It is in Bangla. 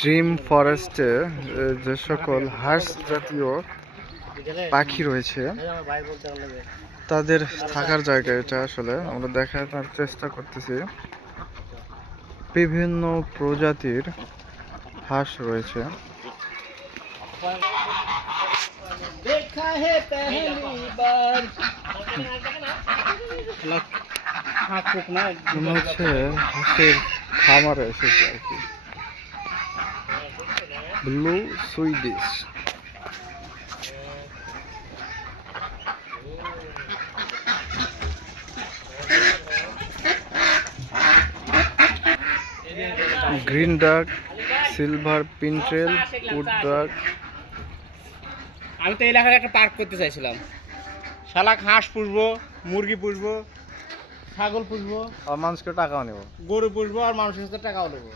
ড্রিম ফরেস্টে যে সকল হাঁস জাতীয় পাখি রয়েছে তাদের থাকার জায়গা এটা। আসলে আমরা দেখার চেষ্টা করতেছি, বিভিন্ন প্রজাতির হাঁস রয়েছে। মনে হচ্ছে হাঁসের খামারে এসেছে আর কি। ব্লু সুইডিশ গ্রিন ডাক, সিলভার পিন্ট্রেল, উড ডাক। আমি তো এলাকার একটা পার্ক করতে চাইছিলাম। শালাক হাঁস পুষবো, মুরগি পুষবো, ছাগল পুষবো, আর মানুষকে টাকাও নেব, গরু পুষবো, আর মানুষের সাথে টাকাও নেবো।